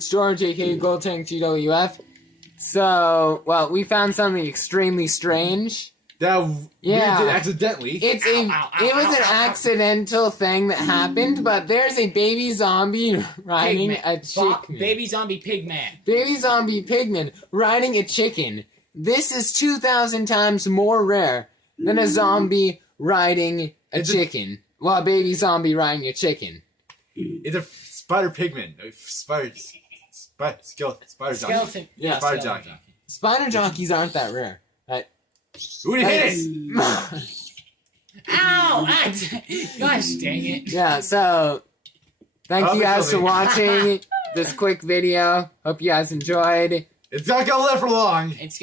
It's George, aka Gold Tank GWF. So, well, we found something extremely strange. That we did accidentally. It was an accidental thing that happened, but there's a baby zombie riding a chicken. Baby zombie Pigman. Baby zombie Pigman riding a chicken. This is 2,000 times more rare than a zombie riding a chicken. Well, a baby zombie riding a chicken. It's a spider Pigman. Spider Skeleton. Yeah, spider jockey. Spider jockeys aren't that rare. Who hit it? Ow! Gosh dang it. Yeah, so thank you guys for watching this quick video. Hope you guys enjoyed. It's not gonna live for long. It's